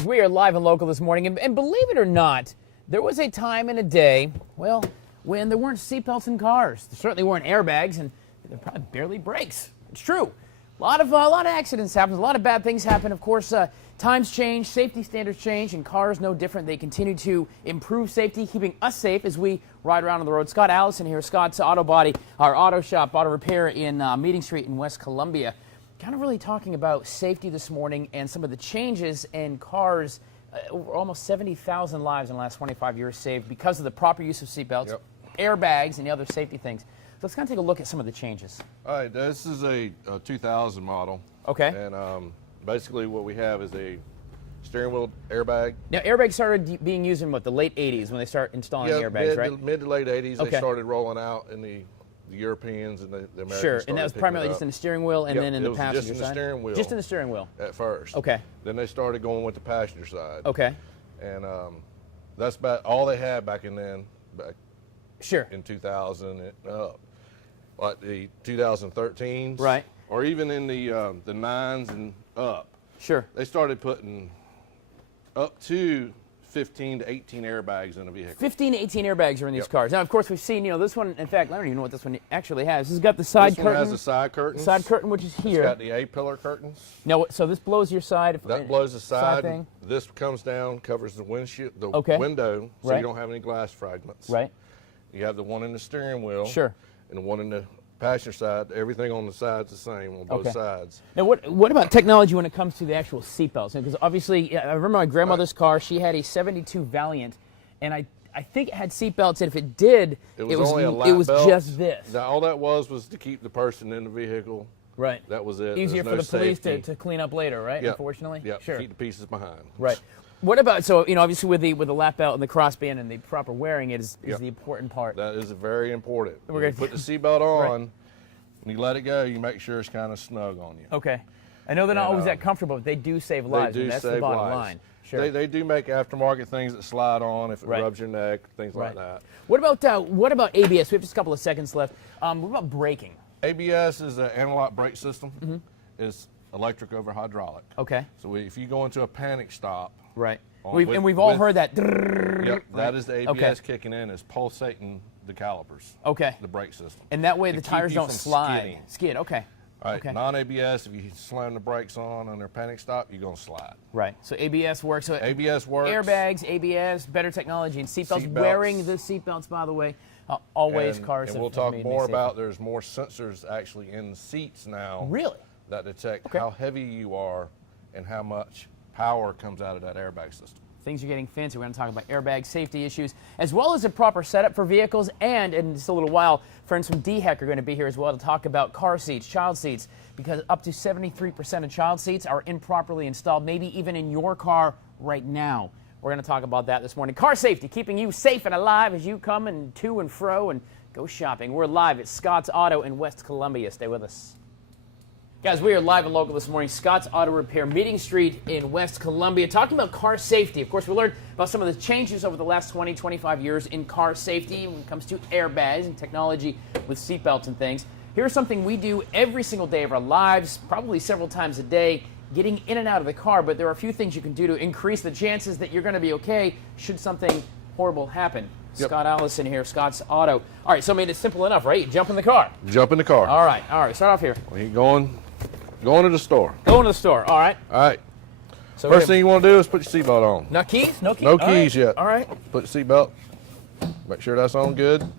Guys, we are live and local this morning, and believe it or not, there was a time and a day, well, when there weren't seatbelts in cars. There certainly weren't airbags, and there probably barely brakes. It's true. A lot of accidents happen, a lot of bad things happen. Of course, times change, safety standards change, and cars no different. They continue to improve safety, keeping us safe as we ride around on the road. Scott Allison here, Scott's Auto Body, our auto shop, auto repair in Meeting Street in West Columbia. Kind of really talking about safety this morning and some of the changes in cars. Almost 70,000 lives in the last 25 years saved because of the proper use of seatbelts, airbags, and the other safety things. So let's kind of take a look at some of the changes. All right, this is a 2000 model. Okay. And basically what we have is a steering wheel airbag. Now, airbags started being used in, what, the late 80s when they start installing airbags, right? Mid to late 80s, okay. They started rolling out in the Europeans and the Americans. Sure, and that was primarily just in the steering wheel and then in the passenger side? Just in the steering wheel. Just in the steering wheel. At first. Okay. Then they started going with the passenger side. Okay. And that's about all they had back in 2000 and up. Like the 2013s. Right. Or even in the 9s and up. Sure. They started putting up to 15 to 18 airbags in a vehicle. 15 to 18 airbags are in these cars. Now, of course, we've seen, this one, in fact, I don't even know what this one actually has. This has got the side curtain. This one has the side curtains. Side curtain, which is here. It's got the A-pillar curtains. Now, so this blows your side. That blows the side. Thing. This comes down, covers the windshield, the window, so you don't have any glass fragments. Right. You have the one in the steering wheel. Sure. And the one in the passenger side. Everything on the side's the same on both sides. Now, what about technology when it comes to the actual seatbelts? Because obviously, I remember my grandmother's car. She had a '72 Valiant, and I think it had seatbelts. And if it did, it was belt. Just this. Now, all that was to keep the person in the vehicle. Right. That was it. Easier for the police to clean up later, right? Yep. Unfortunately. Yeah. Sure. Keep the pieces behind. Right. What about, so, obviously with the lap belt and the crossband and the proper wearing is the important part. That is very important. We're going to put the seatbelt on, and you let it go, you make sure it's kind of snug on you. Okay. I know they're not always that comfortable, but they do save lives, and that's the bottom line. Sure. They do make aftermarket things that slide on if it rubs your neck, things like that. What about ABS? We have just a couple of seconds left. What about braking? ABS is an analog brake system. It's electric over hydraulic. Okay. So if you go into a panic stop. Right. We've all heard that. Yep, that is the ABS kicking in, is pulsating the calipers. Okay. The brake system. And that way the tires don't slide. Skid, okay. All right, non-ABS, if you slam the brakes on under a panic stop, you're going to slide. Right, so ABS works. So ABS works. Airbags, ABS, better technology, and seatbelts. Wearing the seatbelts, by the way, always cars. And we'll talk more about, there's more sensors actually in the seats now. Really? That detect how heavy you are and how much power comes out of that airbag system. Things are getting fancy. We're going to talk about airbag safety issues, as well as a proper setup for vehicles. And in just a little while, friends from DHEC are going to be here as well to talk about car seats, child seats, because up to 73% of child seats are improperly installed, maybe even in your car right now. We're going to talk about that this morning. Car safety, keeping you safe and alive as you come and to and fro and go shopping. We're live at Scott's Auto in West Columbia. Stay with us. Guys, we are live and local this morning. Scott's Auto Repair, Meeting Street in West Columbia, talking about car safety. Of course, we learned about some of the changes over the last 20, 25 years in car safety when it comes to airbags and technology with seatbelts and things. Here's something we do every single day of our lives, probably several times a day, getting in and out of the car. But there are a few things you can do to increase the chances that you're going to be okay should something horrible happen. Scott Allison here, Scott's Auto. All right, so I mean, it's simple enough, right? You jump in the car. Jump in the car. All right, start off here. Well, you're going to the store. Going to the store, all right. All right. So first thing you want to do is put your seatbelt on. No keys? No keys? No keys yet. All right. Put your seatbelt. Make sure that's on good.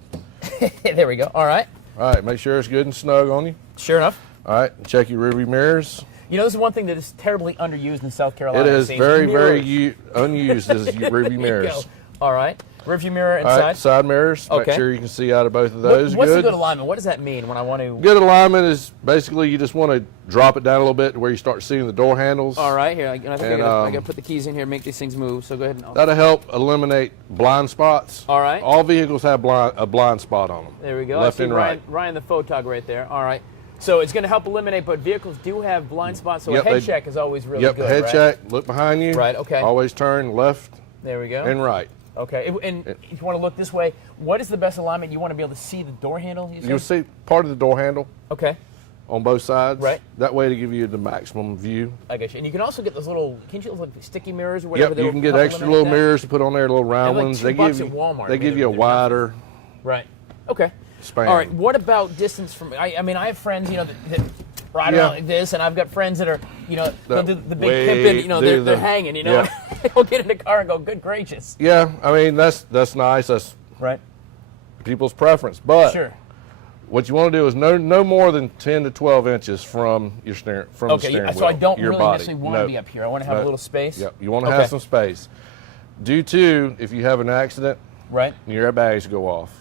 There we go. All right. All right. Make sure it's good and snug on you. Sure enough. All right. Check your rearview mirrors. This is one thing that is terribly underused in South Carolina. It is very unused as your rearview mirrors. All right. Rearview mirror inside. All right, side mirrors. Okay. Make sure you can see out of both of those. What's a good alignment? What does that mean when I want to? Good alignment is basically you just want to drop it down a little bit to where you start seeing the door handles. All right, here. I think I got to put the keys in here and make these things move. So go ahead and. That'll help eliminate blind spots. All right. All vehicles have a blind spot on them. There we go. Left and right. Ryan the photog right there. All right. So it's going to help eliminate, but vehicles do have blind spots, so a head check is always really good. Head check. Look behind you. Right, okay. Always turn left. There we go. And right. Okay, and if you want to look this way, what is the best alignment? You want to be able to see the door handle? You'll see part of the door handle. Okay. on both sides. Right. That way to give you the maximum view. I guess. And you can also get those little, can't you, like sticky mirrors or whatever? Yep, you can get extra little mirrors to put on there, little round like ones. $2 at Walmart, they give you a wider right. Okay. span. All right. What about distance from? I mean, I have friends, that ride around like this, and I've got friends that are, they'll do the big pimping, they're hanging, Yeah. They'll get in the car and go, good gracious. Yeah, I mean that's nice. That's right. People's preference, but sure. What you want to do is no more than 10 to 12 inches from your steering the steering wheel. So I don't your really body. necessarily want to be up here. I want to have a little space. Yep, you want to have some space. Due to if you have an accident, right, your airbags go off.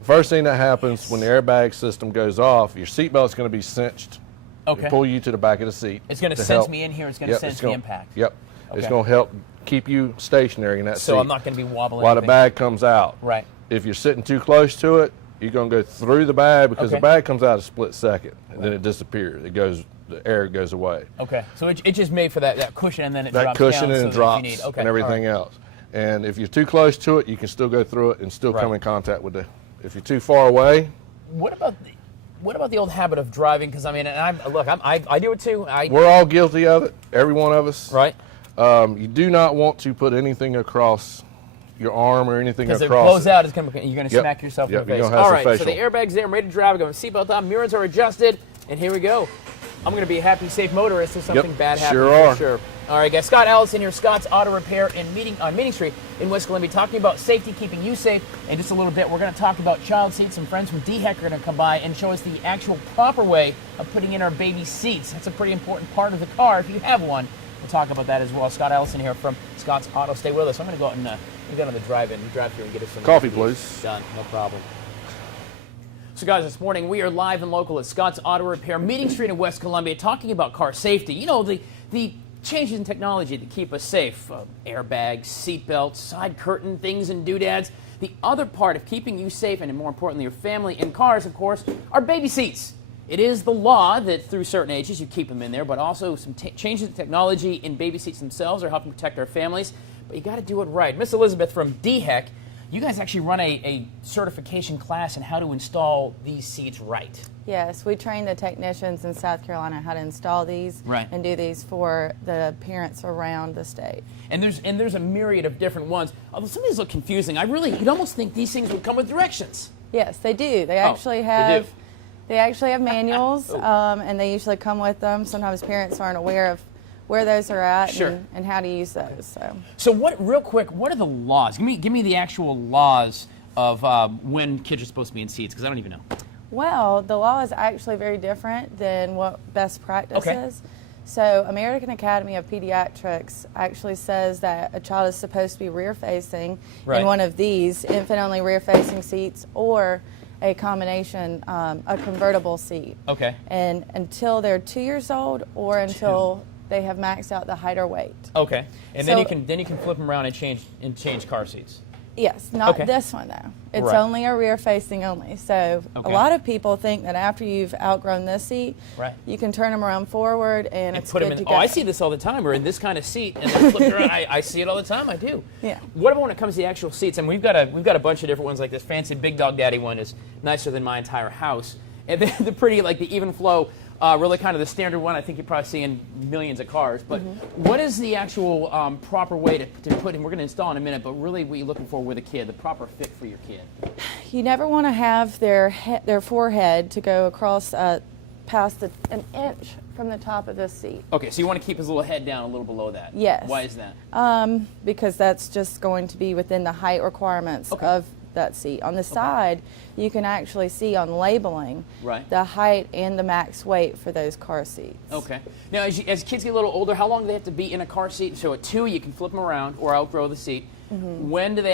The first thing that happens when the airbag system goes off, your seatbelt's going to be cinched. Okay. Pull you to the back of the seat. It's going to sense me in here. It's going to sense the impact. Yep. Okay. It's going to help keep you stationary in that seat. So I'm not going to be wobbling. While the bag comes out. Right. If you're sitting too close to it, you're going to go through the bag because the bag comes out a split second and then it disappears. The air goes away. Okay. So it's just made for that cushion and then it drops down. That cushion and it drops and everything else. And if you're too close to it, you can still go through it and still come in contact with if you're too far away. What about the old habit of driving? Because I mean, I do it too. We're all guilty of it. Every one of us. Right. You do not want to put anything across your arm or anything across. Because if it blows out, you're going to smack yourself in the face. You're gonna have all right. facial. So the airbag's there. I'm ready to drive. I'm going seatbelt on. Mirrors are adjusted, and here we go. I'm going to be a happy, safe motorist if something bad happens. Sure Sure. All right, guys. Scott Allison here, Scott's Auto Repair on Meeting Street in West Columbia, talking about safety, keeping you safe. In just a little bit, we're going to talk about child seats. Some friends from DHEC are going to come by and show us the actual proper way of putting in our baby seats. That's a pretty important part of the car if you have one. We'll talk about that as well. Scott Allison here from Scott's Auto. Stay with us. I'm going to go out and get on the drive-through and get us some coffee, please. Done. No problem. So guys, this morning we are live and local at Scott's Auto Repair, Meeting Street in West Columbia, talking about car safety. The changes in technology that keep us safe. Airbags, seat belts, side curtain, things and doodads. The other part of keeping you safe and more importantly your family in cars, of course, are baby seats. It is the law that through certain ages you keep them in there, but also some changes in technology in baby seats themselves are helping protect our families. But you got to do it right. Miss Elizabeth from DHEC, you guys actually run a certification class in how to install these seats right. Yes, we train the technicians in South Carolina how to install these and do these for the parents around the state. And there's a myriad of different ones. Although some of these look confusing, you'd almost think these things would come with directions. Yes, they do. They actually have. They actually have manuals, and they usually come with them. Sometimes parents aren't aware of where those are at and how to use those. So real quick, what are the laws? Give me the actual laws of when kids are supposed to be in seats, because I don't even know. Well, the law is actually very different than what best practice is. So American Academy of Pediatrics actually says that a child is supposed to be rear-facing in one of these infant-only rear-facing seats or a combination, a convertible seat. Okay. And until they're 2 years old or until they have maxed out the height or weight. Okay. And then you can flip them around and change car seats. Yes, not this one though. It's only a rear facing only. So a lot of people think that after you've outgrown this seat, you can turn them around forward and it's good to go. Oh, I see this all the time. We're in this kind of seat and then flip around. I see it all the time. I do. Yeah. What about when it comes to the actual seats? And we've got a bunch of different ones like this. Fancy Big Dog Daddy one is nicer than my entire house. And then the pretty, like the even flow, really kind of the standard one I think you probably see in millions of cars. But what is the actual proper way to put in? We're going to install in a minute, but really what you're looking for with a kid, the proper fit for your kid. You never want to have their forehead to go across past an inch from the top of this seat. Okay, so you want to keep his little head down a little below that. Yes. Why is that? Because that's just going to be within the height requirements of that seat. On the side, you can actually see on labeling the height and the max weight for those car seats. Okay. Now, as kids get a little older, how long do they have to be in a car seat? So at 2, you can flip them around or outgrow the seat. When can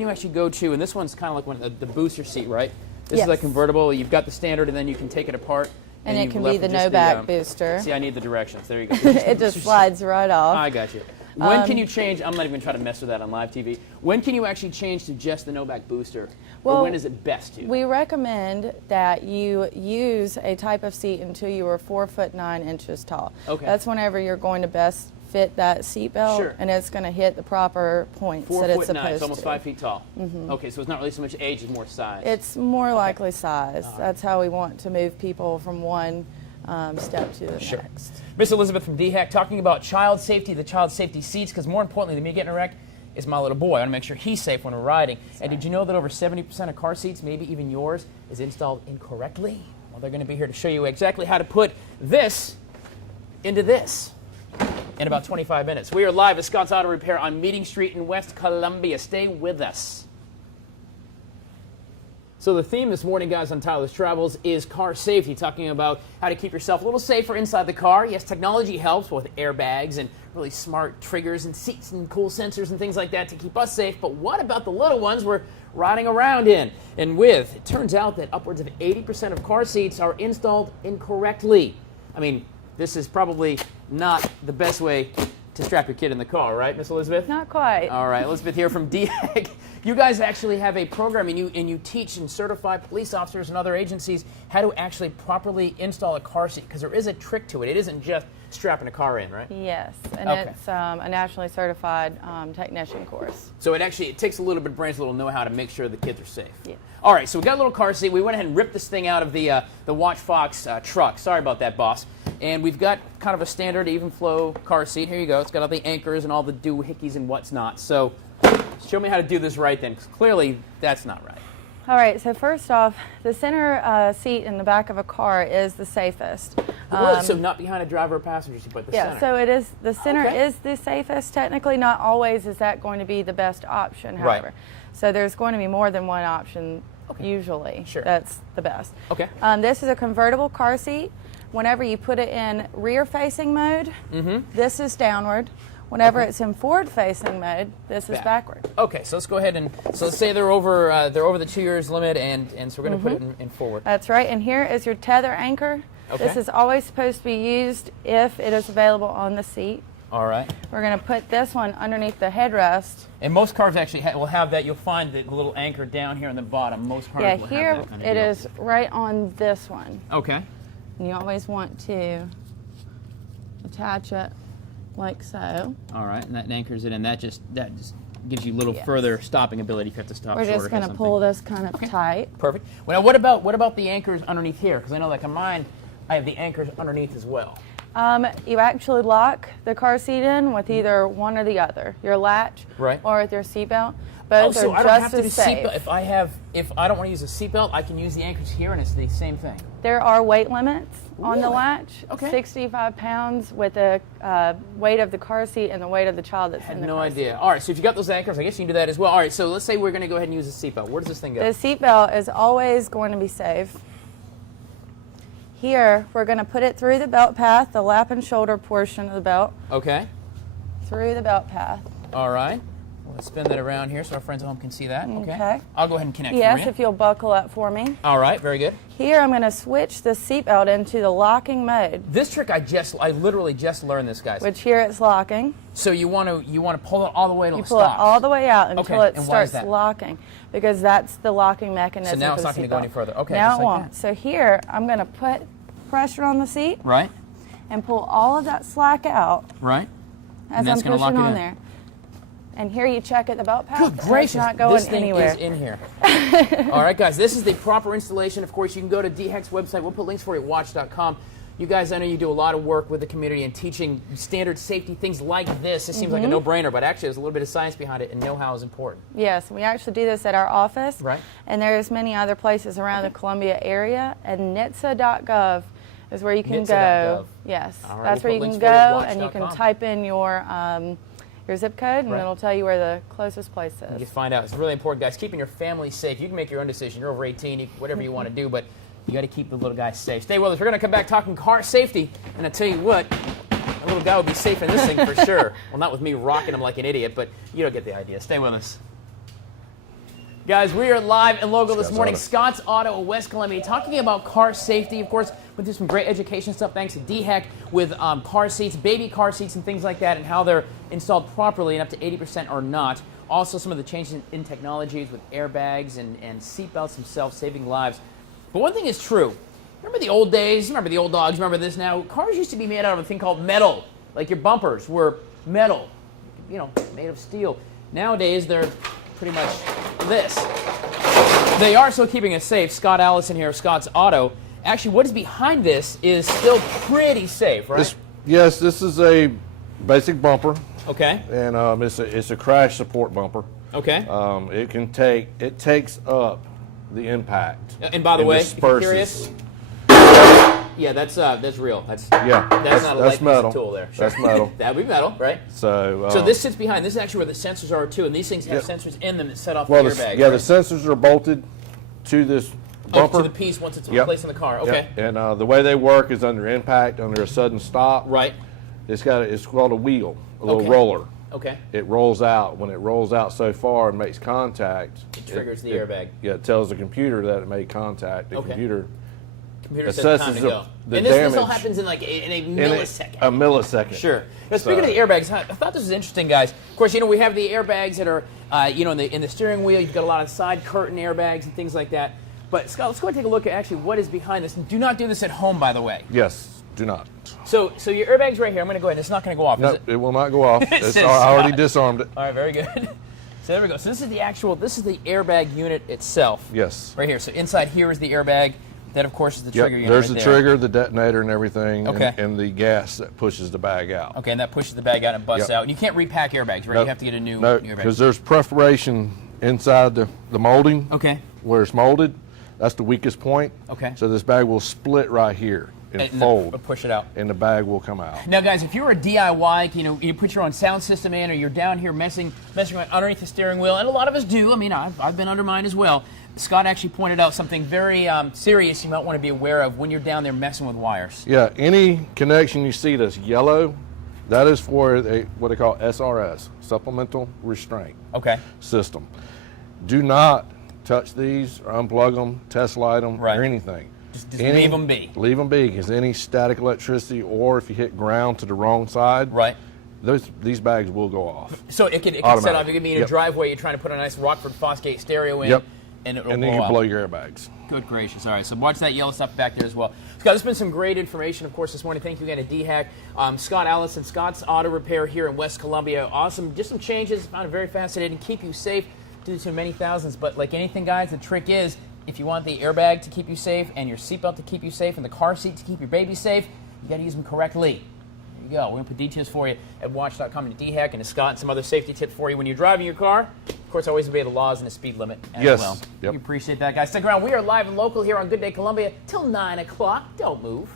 you actually go to, and this one's kind of like the booster seat, right? This is like convertible. You've got the standard, and then you can take it apart. And it can be the no-back booster. See, I need the directions. There you go. It just slides right off. I got you. When can you change? I'm not even trying to mess with that on live TV. When can you actually change to just the no-back booster? Or when is it best to? We recommend that you use a type of seat until you are 4'9" tall. Okay. That's whenever you're going to best fit that seatbelt, Sure. and it's going to hit the proper points that it's 4'9", supposed it's almost to. 5 feet tall. Okay, so it's not really so much age, it's more size. It's more likely size. That's how we want to move people from one step to the next. Miss Elizabeth from DHEC talking about child safety, the child safety seats, because more importantly than me getting in a wreck is my little boy. I want to make sure he's safe when we're riding. And did you know that over 70% of car seats, maybe even yours, is installed incorrectly? Well, they're going to be here to show you exactly how to put this into this in about 25 minutes. We are live at Scott's Auto Repair on Meeting Street in West Columbia. Stay with us. So the theme this morning, guys, on Tyler's Travels is car safety, talking about how to keep yourself a little safer inside the car. Yes, technology helps with airbags and really smart triggers and seats and cool sensors and things like that to keep us safe. But what about the little ones we're riding around in and with? It turns out that upwards of 80% of car seats are installed incorrectly. I mean, this is probably not the best way to strap your kid in the car, right, Miss Elizabeth? Not quite. All right, Elizabeth here from DHEC. You guys actually have a program, and you teach and certify police officers and other agencies how to actually properly install a car seat, because there is a trick to it. It isn't just strapping a car in, right? Yes, and Okay. it's a nationally certified technician course. So it takes a little bit of brains, a little know-how to make sure the kids are safe. Yeah. All right, so we got a little car seat. We went ahead and ripped this thing out of the WACH Fox truck. Sorry about that, boss. And we've got kind of a standard even flow car seat. Here you go. It's got all the anchors and all the doohickeys and what's not. So show me how to do this right then, because clearly that's not right. All right, so first off, the center seat in the back of a car is the safest. Really? So not behind a driver or passenger seat, but the center. Yeah, so it is, the center Okay. is the safest. Technically, not always is that going to be the best option, Right. however. So there's going to be more than one option, usually. Sure. That's the best. Okay. This is a convertible car seat. Whenever you put it in rear-facing mode, this is downward. Whenever it's in forward-facing mode, this is backward. Okay, so let's go ahead and so let's say they're over the 2 years limit, and so we're going to put it in forward. That's right, and here is your tether anchor. Okay. This is always supposed to be used if it is available on the seat. All right. We're going to put this one underneath the headrest. And most cars actually will have that. You'll find the little anchor down here on the bottom. Most cars Yeah, will here have that kind of it deal. is right on this one. Okay. And you always want to attach it like so. All right, and that anchors it in. That just gives you a little Yes. further stopping ability if you have to stop We're short just or going to something. pull this kind of tight. Perfect. Well, now what about the anchors underneath here? Because I know, like on mine, I have the anchors underneath as well. You actually lock the car seat in with either one or the other, your latch Right. or with your seatbelt. Oh, Both so are I don't have just to do as safe. seatbelt. If I don't want to use a seatbelt, I can use the anchors here, and it's the same thing. There are weight limits on the Really? latch. Okay. 65 pounds with the weight of the car seat and the weight of the child that's I had in the no car idea. All right, so if you got those anchors, I guess you can do that as well. All right, so let's say we're going to go ahead and use the seatbelt. Where does this thing go? The seatbelt is always going to be safe. Here, we're going to put it through the belt path, the lap and shoulder portion of the belt, Okay. through the belt path. All right. Let's spin that around here so our friends at home can see that. Okay. Okay. I'll go ahead and connect Yes, for you. if you'll buckle up for me. All right, very good. Here, I'm going to switch the seatbelt into the locking mode, This trick I literally just learned this, guys. which here it's locking. So you want to pull it all the way till You it pull it stops. all the way out until Okay, it and why is starts that? locking, because that's the locking mechanism. So now for it's the not gonna go seatbelt. any further. Okay, Now just it like won't. that. So here, I'm going to put pressure on the seat Right, and pull all of that slack out right. as And I'm that's gonna lock pushing it on in. there. And here you check at the belt path. Good and gracious, It's not going this thing anywhere. is in here. All right, guys, this is the proper installation. Of course, you can go to DHEC's website. We'll put links for you at watch.com. You guys, I know you do a lot of work with the community and teaching standard safety things like this. It seems like a no-brainer, but actually there's a little bit of science behind it, and know-how is important. Yes, we actually do this at our office. Right. And there's many other places around the Columbia area. And NHTSA.gov is where you can NHTSA.gov. go. Yes, All right, that's we'll where you put can links go, for you at and you can watch.com. type in your zip code, and Right. it'll tell you where the closest place You is. find out. It's really important, guys. Keeping your family safe. You can make your own decision. You're over 18, whatever you want to do, but you got to keep the little guy safe. Stay with us. We're going to come back talking car safety, and I tell you what, a little guy would be safe in this thing for sure. Well, not with me rocking him like an idiot, but you don't get the idea. Stay with us. Guys, we are live and local this Scott's morning. Auto. Scott's Auto of West Columbia, talking about car safety. Of course, we do some great education stuff thanks to DHEC with car seats, baby car seats, and things like that, and how they're installed properly, and up to 80% are not. Also, some of the changes in technologies with airbags and seatbelts themselves, saving lives. But one thing is true. Remember the old days? Remember the old dogs? Remember this now? Cars used to be made out of a thing called metal. Like your bumpers were metal, you know, made of steel. Nowadays, they're pretty much this. They are still keeping us safe. Scott Allison here of Scott's Auto. Actually, what is behind this is still pretty safe, right? Yes, this is a basic bumper. Okay. And it's a crash support bumper. Okay. It takes up the impact. And by the way, if you're disperses. curious, yeah, that's real. That's not a light metal. piece of tool there. Sure. That's metal. That'd be metal, right? So this sits behind. This is actually where the sensors are too, and these things have sensors in them that set off the airbag. Yeah, right? The sensors are bolted to this bumper. To the piece once it's placed in the car. Okay. Yep. And the way they work is under impact, under a sudden stop. Right. It's called a wheel, a little roller. Okay. It rolls out. When it rolls out so far and makes contact, it triggers the airbag. Yeah, it tells the computer that it made contact. The computer says the time to go. And this all happens in like in a millisecond. A millisecond. Sure. Now, speaking of the airbags, I thought this was interesting, guys. Of course, you know, we have the airbags that are, in the steering wheel. You've got a lot of side curtain airbags and things like that. But Scott, let's go and take a look at actually what is behind this. And do not do this at home, by the way. Yes, do not. So your airbag's right here. I'm going to go ahead. It's not going to go off, No, is it? it will not go off. I already disarmed it. All right, very good. So there we go. So this is the airbag unit itself. Yes. Right here. So inside here is the airbag. That, of course, is the trigger unit. There's the trigger, the detonator, and everything, Okay. and the gas that pushes the bag out. Okay, and that pushes the bag out and busts out. And you can't repack airbags, right? You have to get a new airbag. because there's perforation inside the molding. Okay. Where it's molded. That's the weakest point. Okay. So this bag will split right here and fold. Push it out. And the bag will come out. Now, guys, if you're a DIY, you put your own sound system in, or you're down here messing around underneath the steering wheel, and a lot of us do. I mean, I've been under mine as well. Scott actually pointed out something very serious you might want to be aware of when you're down there messing with wires. Yeah, any connection you see that's yellow, that is for what they call SRS, Supplemental Restraint System. Do not touch these or unplug them, test light them, or anything. Just leave them be. Leave them be, because any static electricity, or if you hit ground to the wrong side, these bags will go off. So it can set off. You can be in a driveway, you're trying to put a nice Rockford Fosgate stereo in, and it'll and then you blow your airbags. Good gracious. All right, so watch that yellow stuff back there as well. Scott, there's been some great information, of course, this morning. Thank you again to DHAC. Scott Allison, Scott's Auto Repair here in West Columbia. Awesome. Just some changes. Found it very fascinating. Keep you safe. Do to many thousands. But like anything, guys, the trick is, if you want the airbag to keep you safe and your seatbelt to keep you safe and the car seat to keep your baby safe, you got to use them correctly. There you go. We're going to put details for you at watch.com and DHAC, and to Scott and some other safety tips for you when you're driving your car. Of course, always obey the laws and the speed limit as well. Yep. We appreciate that, guys. Stick around. We are live and local here on Good Day Columbia till 9 o'clock. Don't move.